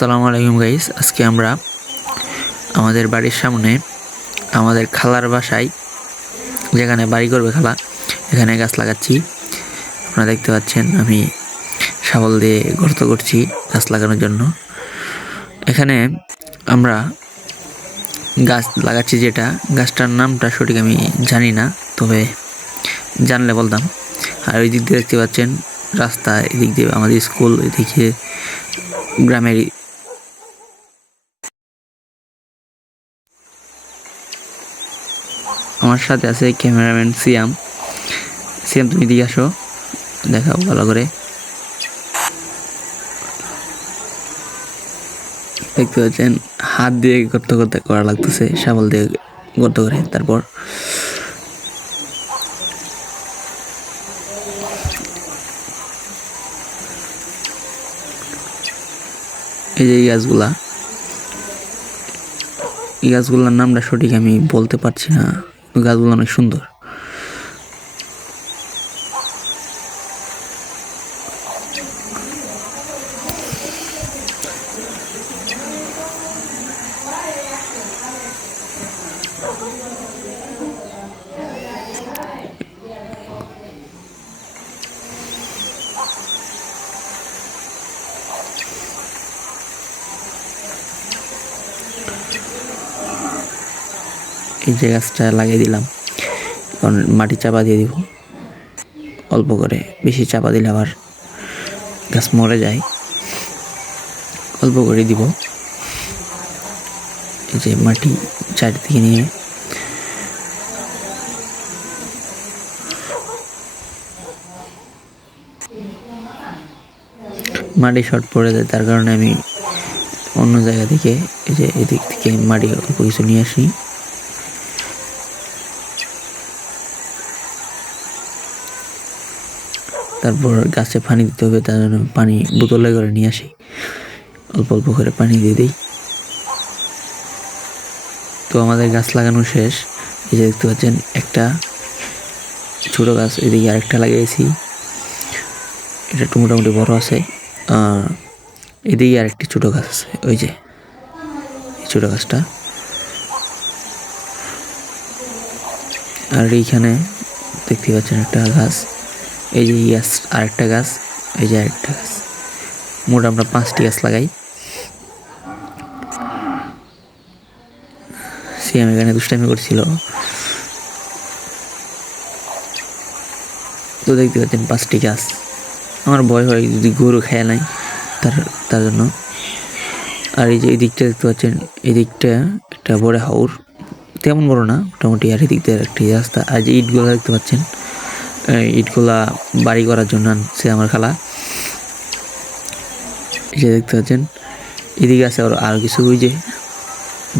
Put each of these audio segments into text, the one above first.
আসসালামু আলাইকুম গাইস। আজকে আমরা আমাদের বাড়ির সামনে আমাদের খালার বাসায়, যেখানে বাড়ি করবে খালা, এখানে গাছ লাগাচ্ছি। আপনারা দেখতে পাচ্ছেন আমি শাবল দিয়ে গর্ত করছি গাছ লাগানোর জন্য। এখানে আমরা গাছ লাগাচ্ছি, যেটা গাছটার নামটা সঠিক আমি জানি না, তবে জানলে বলতাম। আর ওই দিক দিয়ে দেখতে পাচ্ছেন রাস্তা, এদিক দিয়ে আমাদের স্কুল, এদিকে গ্রামের। আমার সাথে আছে ক্যামেরাম্যান সিয়াম। সিয়াম, তুমি দিকে আসো, দেখাও ভালো করে। দেখতে পাচ্ছেন হাত দিয়ে গর্ত করতে করা লাগতেছে, শাবল দিয়ে গর্ত করে। তারপর এই যে এই গাছগুলার নামটা সঠিক আমি বলতে পারছি না। গাছগুলো অনেক সুন্দর। এই যে গাছটা লাগিয়ে দিলাম, কারণ মাটি চাপা দিয়ে দিব অল্প করে। বেশি চাপা দিলে আবার গাছ মরে যায়, অল্প করে দিব। এই যে মাটি চারিদিকে নিয়ে মাটি শর্ট পড়ে যায়, তার কারণে আমি অন্য জায়গা থেকে, এই যে এদিক থেকে মাটি অল্প কিছু নিয়ে আসি। তারপর গাছে পানি দিতে হবে, তার জন্য পানি বোতলে করে নিয়ে আসি, অল্প অল্প করে পানি দিয়ে দিই। তো আমাদের গাছ লাগানো শেষ। এই যে দেখতে পাচ্ছেন একটা ছোট গাছ, এদিকে আরেকটা লাগিয়েছি, এটা একটু মোটামুটি বড় আছে। এদিকে আরেকটি ছোট গাছ আছে, ওই যে এই ছোট গাছটা। আর এইখানে দেখতে পাচ্ছেন একটা গাছ, এই যে গাছ আরেকটা গাছ, এই যে আরেকটা গাছ। মোট আমরা 5টি গাছ লাগাই। সিএম এখানে দুষ্টামি করছিল। তো দেখতে পাচ্ছেন 5টি গাছ। আমার ভয় হয় যদি গরু খেয়ে নেয়, তার জন্য। আর এই যে এই দিকটা দেখতে পাচ্ছেন, এই দিকটা একটা বড় হাওর, তেমন বড় না মোটামুটি। আর এই দিক দিয়ে একটি রাস্তা। আর যে ইটগুলো দেখতে পাচ্ছেন, ইটগুলা বাড়ি করার জন্য আনছে আমার খালা। এই যে দেখতে পাচ্ছেন এদিকে আছে আরো কিছু, ওই যে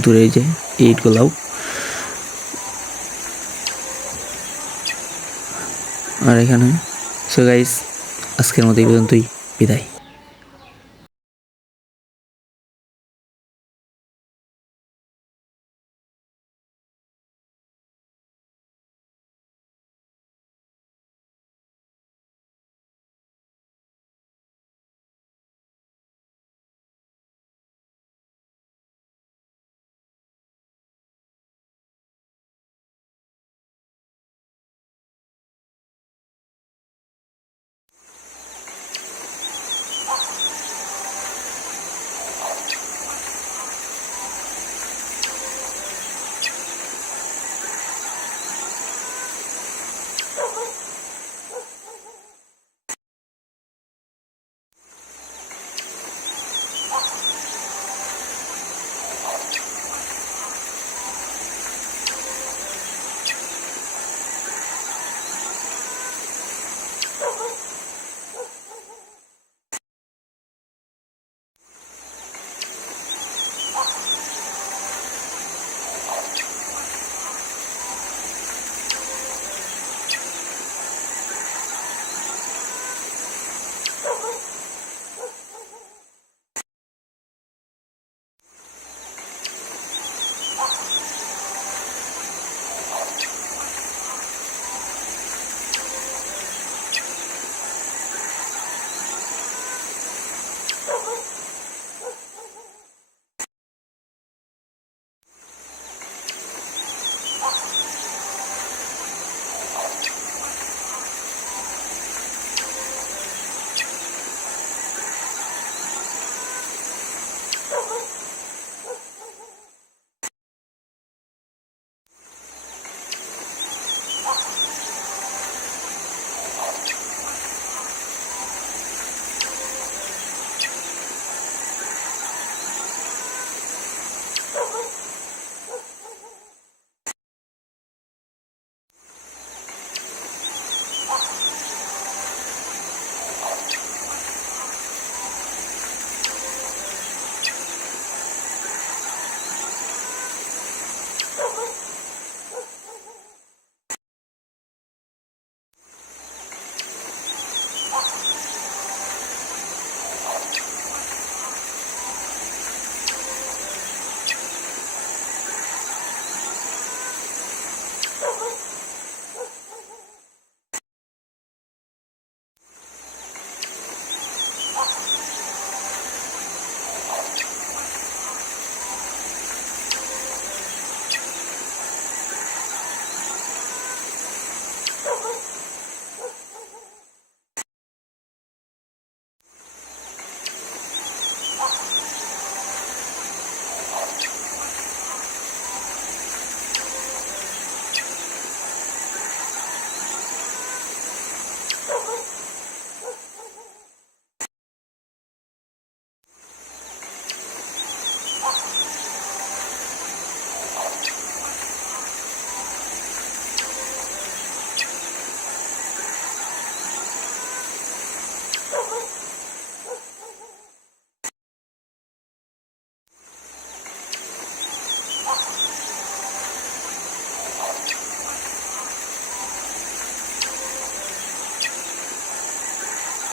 দূরে এই যে ইটগুলাও। আর এখানে সো গাইস, আজকের মতো এই পর্যন্তই। বিদায়।